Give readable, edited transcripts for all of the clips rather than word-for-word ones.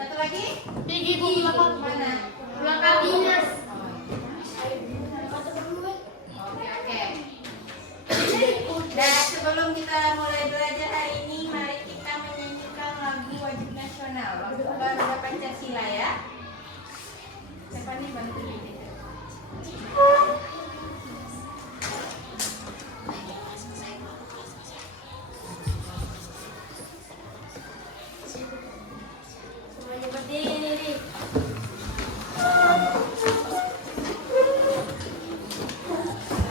Satu lagi? Gigi belakang Mana? belakang dinas. Oke. Dan sebelum kita mulai belajar hari ini, mari kita menyanyikan lagu wajib nasional, lagu Garuda Pancasila ya. Siapa nih bantu ini? Semuanya berdiri nih.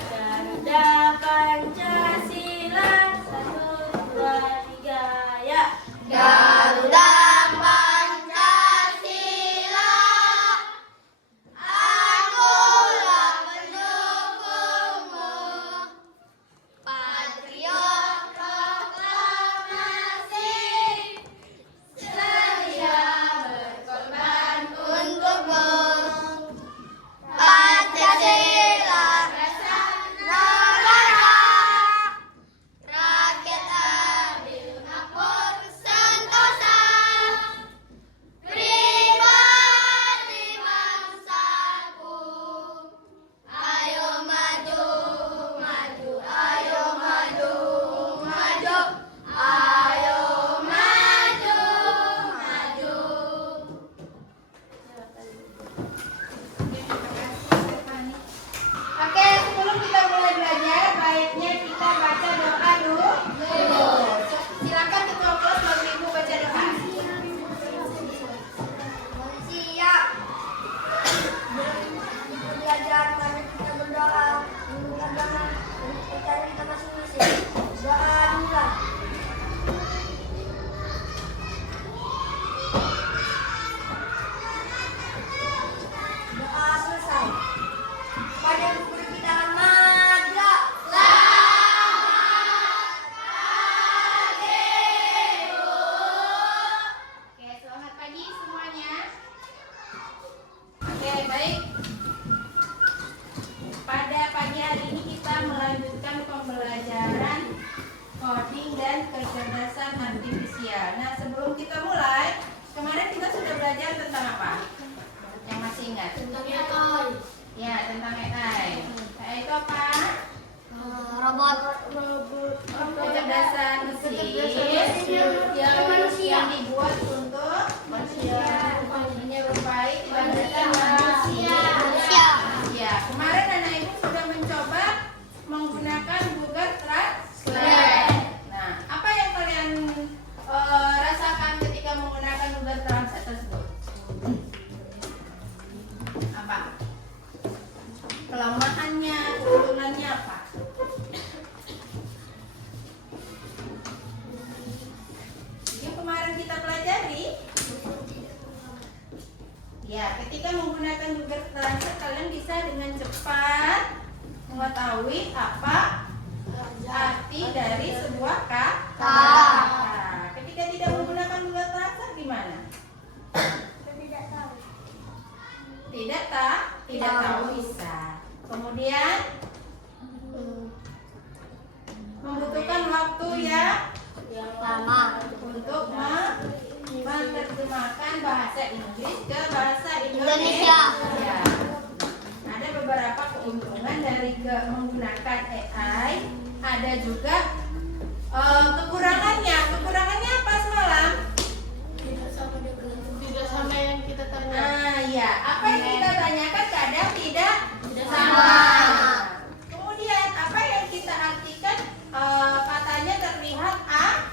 Garuda Pancasila 1, 2, 3 ya. Garuda Pancasila, akulah pendukungmu. Patriot proklamasi, sedia berkorban untukmu. Pancasila, rasa negara, rakyat adil makmur sentosa, pribadi bangsaku. Ayo maju, maju, ayo maju, maju, ayo maju, maju. Oke, sebelum kita mulai belajar, baiknya kita baca doa dulu. Silakan ketua kelas Bapak Ibu baca doa. Siap. Belajar, mari kita berdoa. Menunjukkan agama dan kita masing-masing. Doa dimulai. Doa selesai. Pada guru kita Madra. Oke, selamat pagi semuanya. Oke, baik. Pada pagi hari ini kita melanjutkan pembelajaran coding dan kecerdasan artifisial. Nah, sebelum kita mulai, kemarin kita sudah belajar tentang apa? Yang masih ingat? Tentang AI. Ya, tentang AI. AI itu apa? Robot. Kecerdasan mesin yang dibuat untuk menyerupai tindakan manusia. Ya, kemarin anak ibu sudah mencoba menggunakan Google Translate. Nah, apa yang kalian rasakan ketika menggunakan Google Translate tersebut? Apa? Kelemahannya, keuntungannya apa? Yang kemarin kita pelajari, ya, ketika menggunakan Google Translate kalian bisa dengan cepat mengetahui apa arti dari sebuah kata. Ketika tidak menggunakan Google Translate gimana? Tidak tahu bisa. Kemudian membutuhkan waktu yang Lama. untuk menerjemahkan bahasa Inggris ke bahasa Indonesia. Ya. Ada beberapa keuntungan dari menggunakan AI. Ada juga kekurangannya. Kekurangannya apa semalam? Tidak sama yang kita tanya. Nah, ya, apa yang kita tanyakan kadang tidak sama. sama. Kemudian apa yang kita artikan katanya terlihat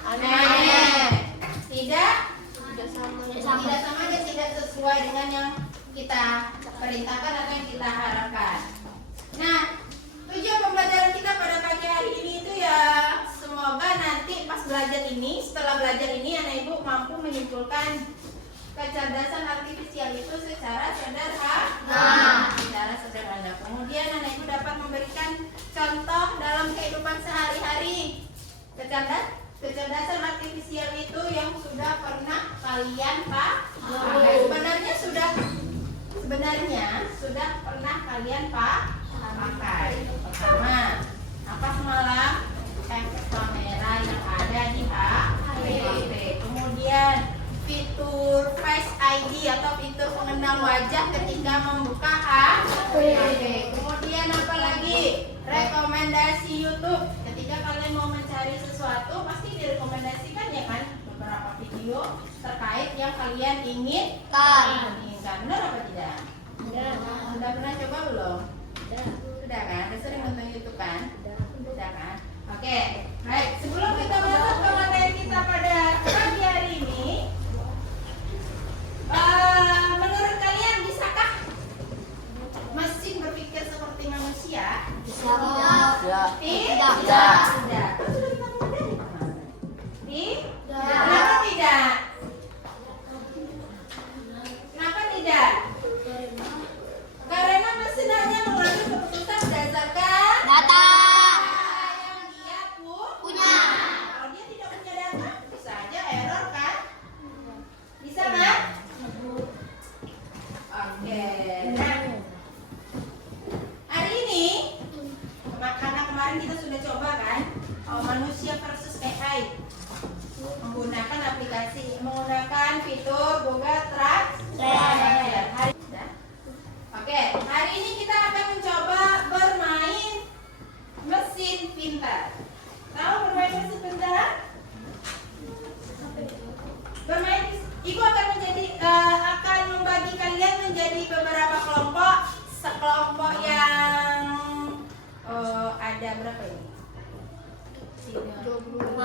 Aneh. Tidak Tidak sama. dan tidak sesuai dengan yang kita perintahkan atau yang kita harapkan. Nah, tujuan pembelajaran kita pada pagi hari ini itu ya semoga nanti pas belajar ini, setelah belajar ini anak ibu mampu menyimpulkan kecerdasan artifisial itu secara sederhana. Kemudian anak ibu dapat memberikan contoh dalam kehidupan sehari-hari. Kecerdasan artifisial itu yang sudah pernah kalian pakai. Sebenarnya sudah pernah kalian pakai. Pertama, apa semalam? Efek kamera yang ada di HP. Kemudian fitur Face ID atau fitur pengenal wajah ketika membuka HP. Kemudian apa lagi? Rekomendasi YouTube. Ketika kalian mau mencari sesuatu pasti direkomendasikan ya kan beberapa video terkait yang kalian inginkan. Benar apa tidak? Sudah pernah coba belum? Sudah kan? Sudah sering nonton YouTube kan? Sudah kan? Oke, baik. Sebelum kita masuk ke materi kita pada pagi hari ini, menurut kalian bisakah mesin berpikir seperti manusia? Tidak. Tidak. Kenapa tidak? Kenapa tidak? Karena mesin hanya mengambil keputusan berdasarkan Data. yang dia Punya. Kalau dia tidak punya data, bisa aja error kan? Bisa kan? Oke. Nah, hari ini karena kemarin kita sudah coba kan manusia versus AI menggunakan aplikasi, menggunakan fitur Google Translate. Oke, hari ini kita akan mencoba bermain mesin pintar. Tahu bermain mesin pintar? Bermain, Ibu akan akan membagi kalian menjadi beberapa kelompok. Sekelompok yang ada berapa ini? 25.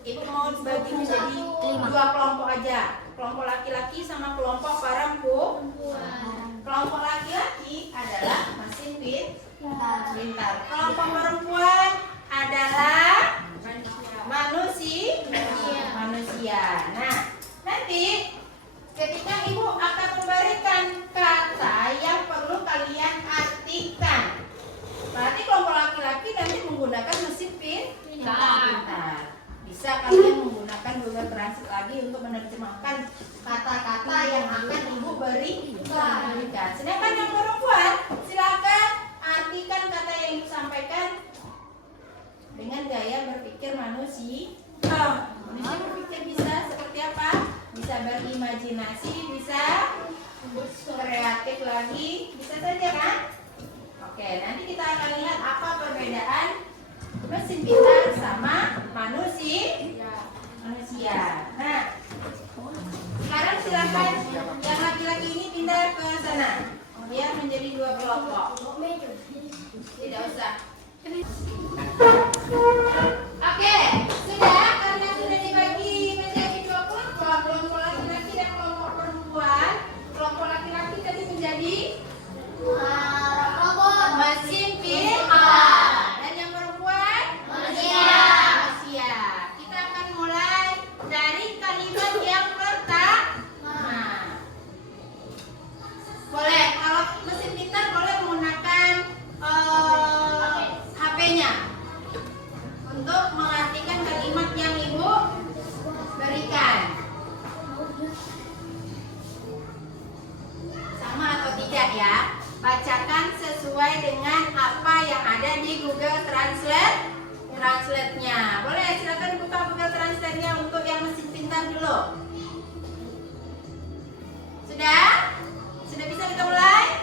Ibu mau bagi menjadi 2 kelompok aja. Kelompok laki-laki sama kelompok perempuan. Kelompok laki-laki adalah mesin pintar. Kelompok perempuan adalah manusia. Nah, nanti ketika Ibu akan memberikan kata yang perlu kalian artikan. Berarti kelompok laki-laki nanti menggunakan mesin pintar. Bisa kalian menggunakan Google Translate lagi untuk menerjemahkan kata-kata yang akan Ibu berikan. Sedangkan yang perempuan, silakan artikan kata yang Ibu sampaikan dengan gaya berpikir manusia. Manusia berpikir bisa seperti apa? Bisa berimajinasi, bisa kreatif lagi, bisa saja kan? Oke, nanti kita akan lihat apa perbedaan mesin pintar sama manusia. Nah, sekarang silakan yang laki-laki ini pindah ke sana. Biar menjadi 2 kelompok. Tidak usah. Oke, sudah karena sudah dibagi menjadi 2 kelompok, kelompok laki-laki dan kelompok perempuan. Kelompok laki-laki tadi menjadi mesin pintar dan yang perempuan manusia. Kita akan mulai dari kalimat yang pertama. Boleh kalau mesin pintar boleh menggunakan HP-nya untuk mengartikan kalimat yang Ibu berikan. Sama atau tidak ya? Bacakan sesuai dengan apa yang ada di Google Translate-nya. Boleh silakan buka Google Translate-nya untuk yang mesin pintar dulu. Sudah? Sudah bisa kita mulai?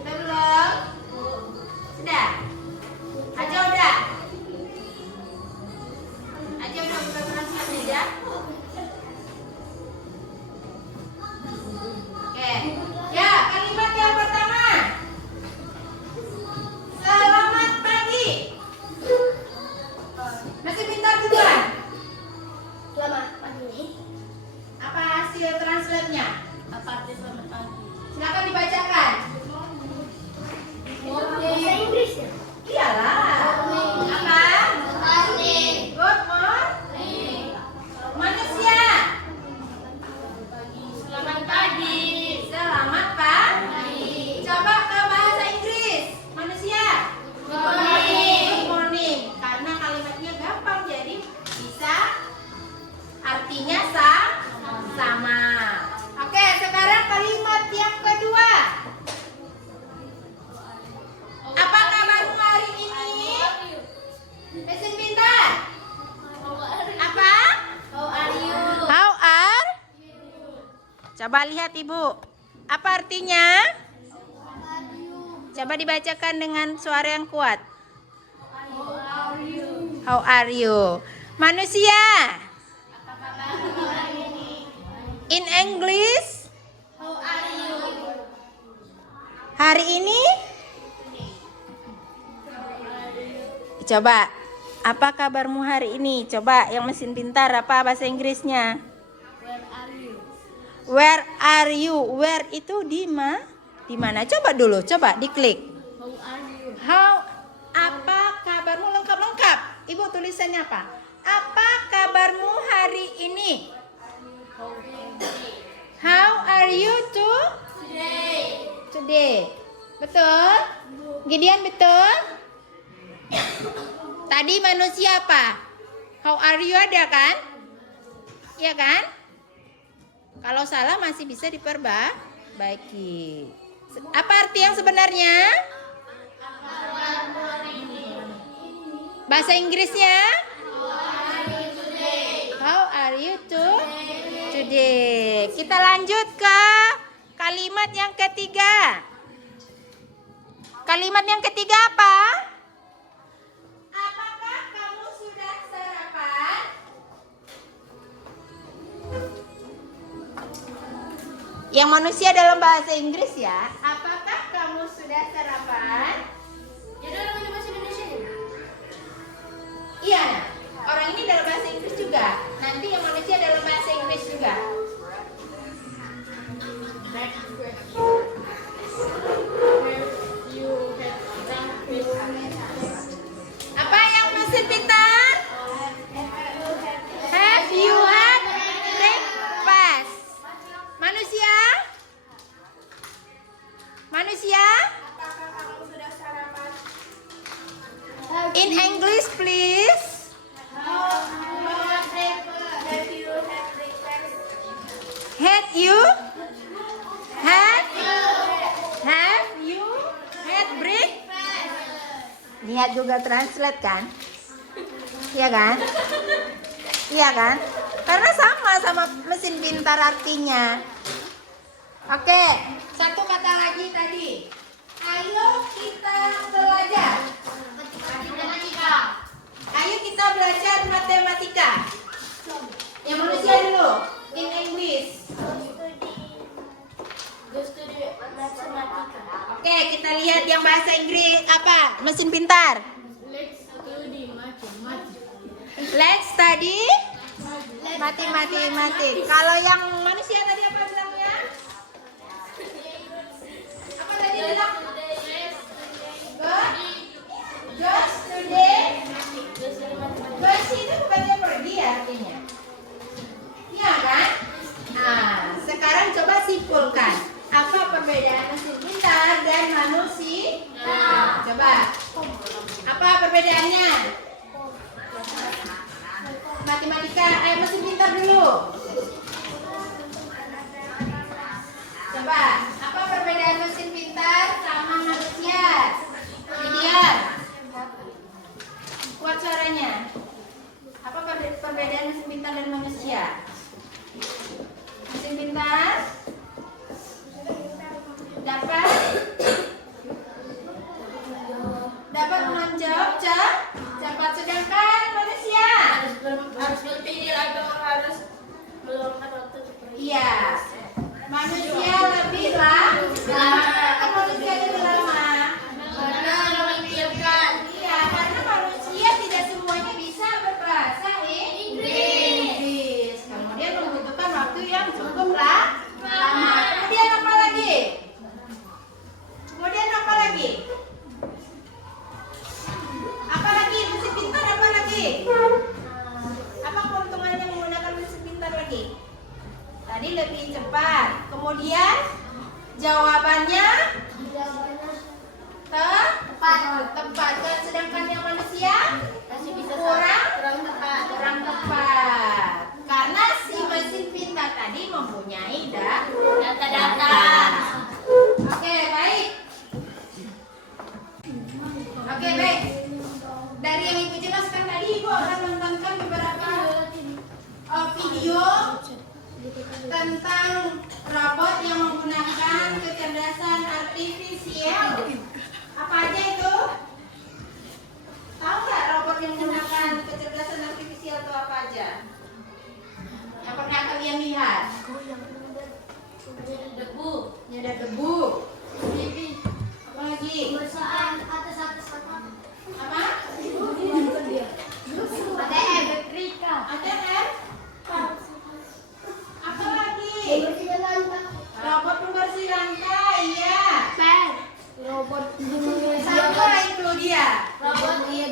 Sudah belum? Sudah? Aja udah? Aja udah buka Translate-nya ya? Oke. Ya, kalimat yang pertama. Selamat pagi. Mesin pintar duluan. Selamat pagi. Apa hasil translate-nya? Apa arti selamat pagi? Silakan dibacakan. Bahasa Inggris ya? Iyalah. Apa? Good morning. Manusia. Selamat pagi. Selamat pagi. Coba ke bahasa Inggris. Manusia. Good morning. Good morning. Karena kalimatnya gampang jadi bisa artinya sama. Oke, sekarang kalimat yang kedua. Apa kabarmu Coba lihat Ibu. Apa artinya? Coba dibacakan dengan suara yang kuat. How are you? Manusia. In English? Hari ini? Coba. Apa kabarmu hari ini? Coba yang mesin pintar apa bahasa Inggrisnya? Where are you? Where itu di mana? Coba dulu, coba diklik. How? Apa kabarmu lengkap? Ibu tulisannya apa? Apa kabarmu hari ini? How are you today? Betul? Gideon betul? Tadi manusia apa? How are you ada kan? Iya kan? Kalau salah masih bisa diperbaiki. Apa arti yang sebenarnya? Bahasa Inggrisnya? How are you today? Kita lanjut ke kalimat yang ketiga. Kalimat yang ketiga apa? Apakah kamu sudah sarapan? Yang manusia dalam bahasa Inggris ya. Apakah kamu sudah sarapan? Jadi orang ini bahasa Indonesia ya? Iya. Orang ini dalam bahasa Inggris juga. Nanti yang manusia dalam bahasa Inggris juga. Apa yang mesin pintar? Have you had breakfast? Manusia? Apakah kamu sudah sarapan? In English please. Have you had breakfast? Lihat juga translate kan? Iya kan? Iya kan? Karena sama mesin pintar artinya. Oke, satu kata lagi tadi. Ayo kita belajar. Ayo kita belajar matematika. Yang manusia dulu. In English. Oke, kita lihat yang bahasa Inggris apa? Mesin pintar. Let's study matematik. Kalau yang manusia tadi apa bilangnya? Apa tadi bilang? Just today. Just itu bukannya pergi ya artinya? Iya kan? Nah, sekarang coba simpulkan. Apa perbedaan mesin pintar dan manusia? Coba. Apa perbedaannya? Matematika, mesin pintar dulu. Coba, apa perbedaan mesin pintar sama manusia? Gideon. Kuat suaranya. Apa perbedaan mesin pintar dan manusia? Mesin pintar dapat menjawab cepat, sedangkan manusia harus berpikir atau harus meluangkan waktu. Iya, manusia lebih lama. Kan manusia lebih lama. Karena memikirkan. Iya, karena manusia tidak semuanya bisa berbahasa Inggris. Kemudian membutuhkan waktu yang cukup lama. Kemudian apa lagi? Apa lagi? Mesin pintar apa lagi? Apa keuntungannya menggunakan mesin pintar lagi? Tadi lebih cepat. Kemudian jawabannya tepat. Sedangkan yang manusia Masih bisa kurang tepat. tepat. Karena si mesin pintar tadi mempunyai Data-data. Oke, baik. Dari yang Ibu jelaskan tadi, Ibu akan menontonkan beberapa video tentang robot yang menggunakan kecerdasan artifisial. Apa aja itu? Tahu nggak robot yang menggunakan kecerdasan artifisial itu apa aja? Yang pernah kalian lihat? Debu. Nyedot debu. Apa lagi? Perusahaan atas apa? Apa? ATM. Replika. ATM? Apa lagi? Bersihkan lantai. Robot pembersih lantai, iya. Pen. Robot Sama itu dia. Robot dia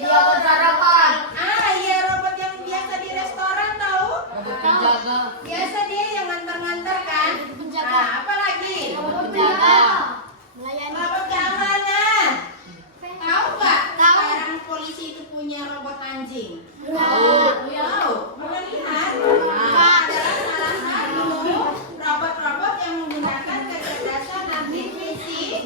sarapan. Ah, iya robot yang biasa di restoran tahu? Robot penjaga. Biasa dia yang nganter-nganter kan? Nah, apa lagi? Robot penjaga. Melayani. Robot keamanan. Tahu nggak? Sekarang polisi itu punya robot anjing. Tahu? Pernah lihat? Nah, adalah salah satu robot-robot yang menggunakan kecerdasan artifisial.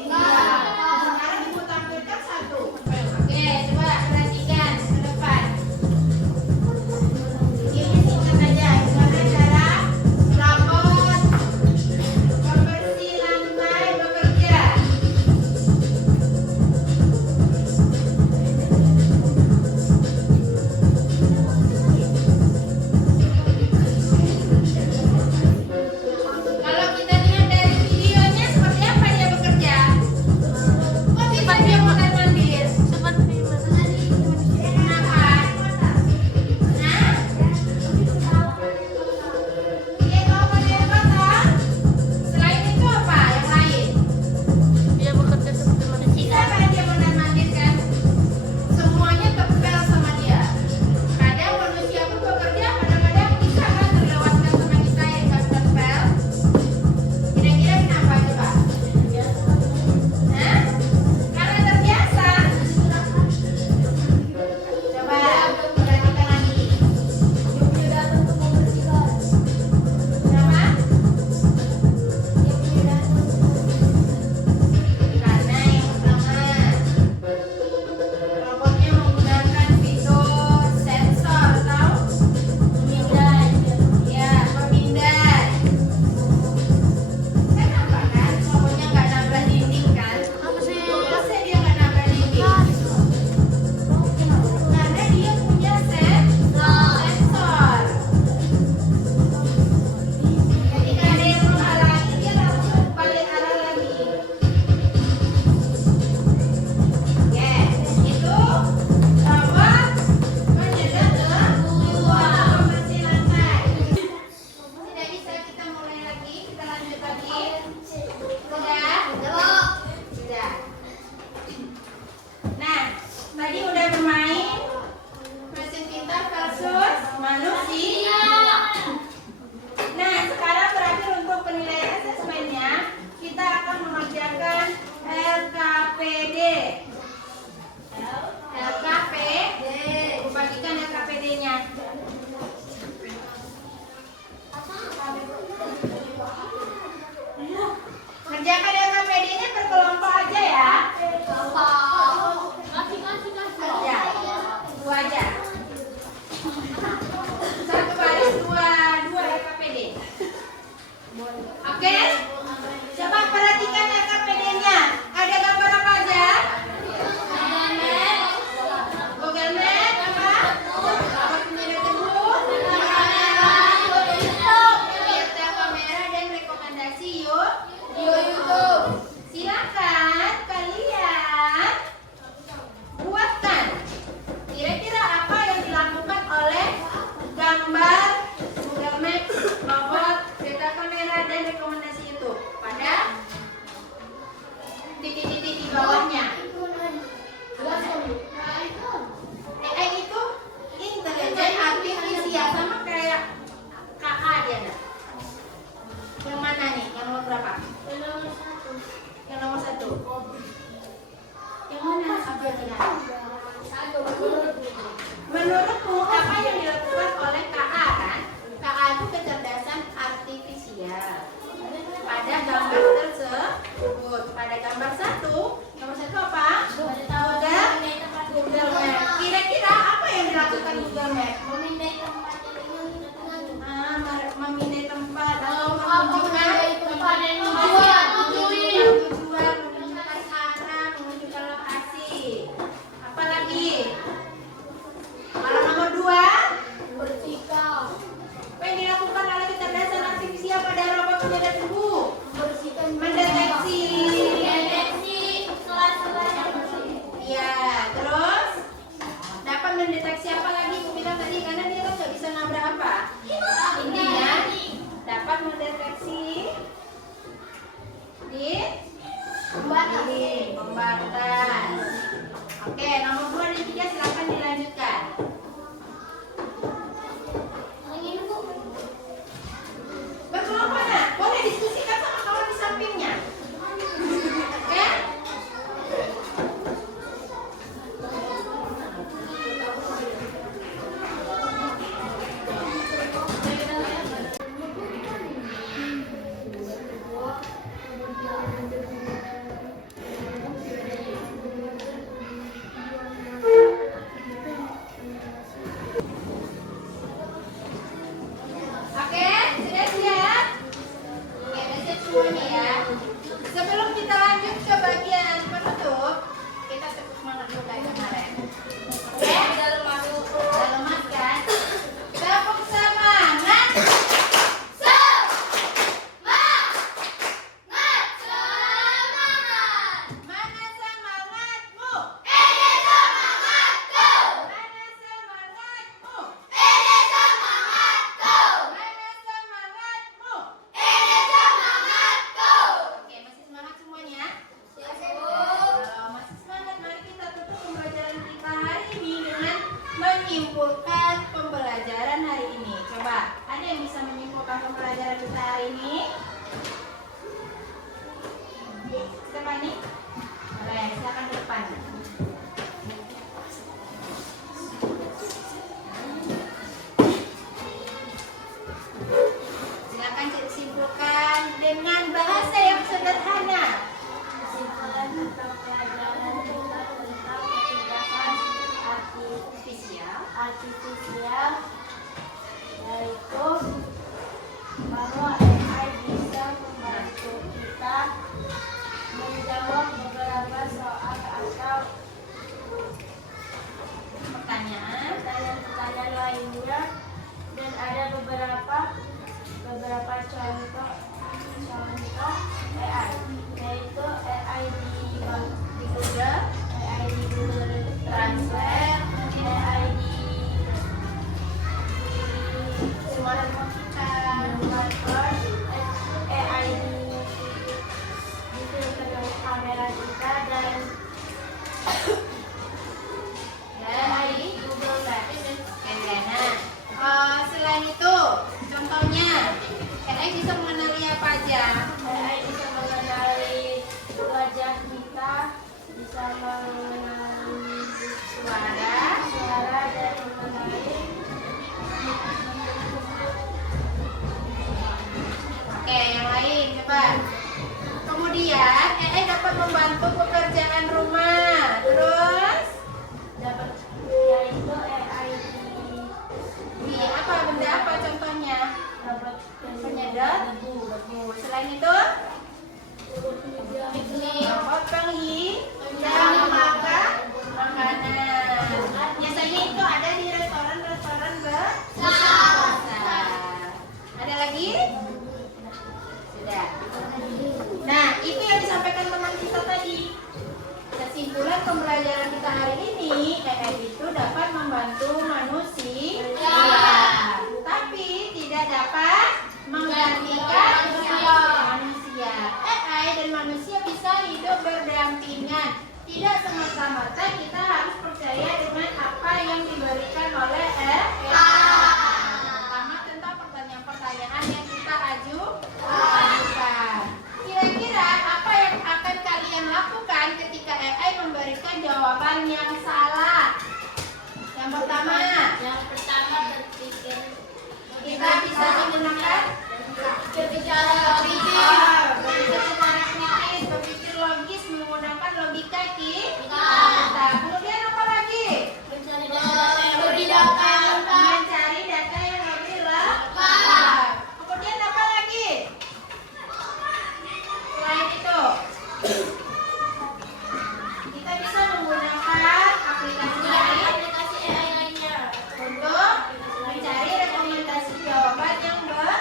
Sekarang ibu tampilkan satu. Oke, coba perhatikan ke depan. Ini singkat aja. Gimana cara robot pembersih lantai bekerja? Kalau kita lihat dari videonya seperti apa dia bekerja? Kok bisa dia mondar-mandir? Kenapa? Hah? Dia bawa panel kotak? Selain itu apa yang lain? Dia bekerja seperti manusia. Bisa kan dia mondar-mandir kan? Semuanya tempel sama dia. Kadang manusia pun bekerja, kadang-kadang bisa kan terlewatkan sama kita yang nggak tempel. Kira-kira kenapa coba? Hah? Karena terbiasa. Coba perhatikan lagi. Kenapa? Karena yang pertama, robotnya menggunakan fitur sensor, tahu? Pemindai. Ya, pemindai. Kenapa kan robotnya nggak nabrak dinding kan? Masa dia nggak nabrak dinding? Karena dia punya sensor. Ketika ada yang menghalangi, dia langsung balik arah lagi. Yes, itu robot menyedot debu atau pembersih lantai. Tidak bisa, kita mulai lagi, kita lanjut lagi. Sudah? Sudah. Nah, tadi udah bermain mesin pintar versus manusia. Nah, sekarang terakhir untuk penilaian asesmennya, kita akan mengerjakan LKPD. LKPD. Bagikan LKPD-nya. Kerjakan LKPD-nya berkelompok aja ya. Ya, dua aja. Satu baris, dua LKPD. Oke? Coba perhatikan LKPD-nya. Ada gambar apa aja? Google Map, apa? Robot penyedot debu, lihat kamera dan rekomendasi YouTube. Silakan kalian semuanya ya. Sebelum kita lanjut ke bagian penutup, kita tepuk semangat dulu kayak kemarin. Oke? Udah lemas kan? Tepuk semangat. Mana semangatmu? Mana semangatmu? Mana semangatmu? Oke, masih semangat semuanya? Kalau masih semangat, mari kita tutup pembelajaran kita hari ini dengan menyimpulkan pembelajaran hari ini. Coba, ada yang bisa menyimpulkan pembelajaran kita hari ini? Stefani? Boleh, silakan ke depan. Silakan simpulkan dengan bahasa yang sederhana. Kesimpulan tentang pelajaran kita tentang kecerdasan artifisial yaitu bahwa AI bisa membantu kita menjawab beberapa soal atau pertanyaan lainnya, dan ada beberapa contoh AI, yaitu AI di Google, AI di Google Translate, AI di smartphone, AI di filter kamera kita, dan AI Google Maps. Nah, selain itu, contohnya AI bisa mengenali apa aja? AI bisa mengenali wajah kita, bisa mengenali suara dan mengenali Oke, yang lain coba. Kemudian AI dapat membantu pekerjaan rumah. Terus dapat, yaitu AI di apa, benda apa contohnya? dapat Penyedot debu. Selain itu, robot penghidang makan makanan. Biasanya itu ada di restoran besar. Ada lagi? Sudah. Nah, itu yang disampaikan teman kita tadi. Kesimpulan pembelajaran kita hari ini, AI itu dapat membantu manusia, tapi tidak dapat menggantikan manusia. AI dan manusia bisa hidup berdampingan. Tidak semata-mata kita harus percaya dengan apa yang diberikan oleh AI. Pertama tentang pertanyaan-pertanyaan yang kita ajukan. Kira-kira apa yang akan kalian lakukan ketika AI memberikan jawaban yang salah? Yang pertama, berpikir kita bisa menggunakan berbicara berpikir logis menggunakan logika kita. Kemudian apa lagi? mencari data yang lebih lengkap. Mencari data yang lebih lengkap. Kemudian apa lagi? Selain itu, kita bisa menggunakan aplikasi lain Aplikasi AI lainnya untuk mencari rekomendasi jawaban yang benar.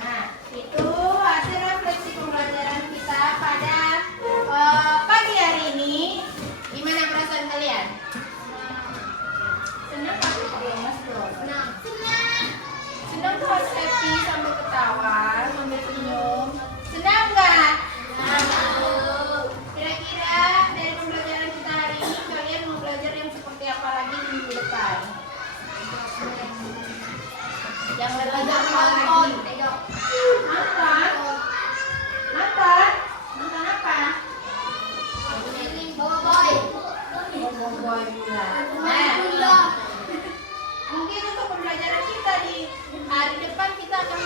Nah, itu hasil refleksi pembelajaran kita pada pagi hari ini. Gimana perasaan kalian? Senang pasti lemas belum? Senang tuh harus happy sambil ketawa, sambil senyum. Senang nggak? Kira-kira dari pembelajaran kita hari ini kalian mau belajar yang seperti apa lagi di minggu depan? Yang belajar apa lagi? Nonton? Nonton? Nonton apa? Boy Nah, mungkin untuk pembelajaran kita di hari depan kita akan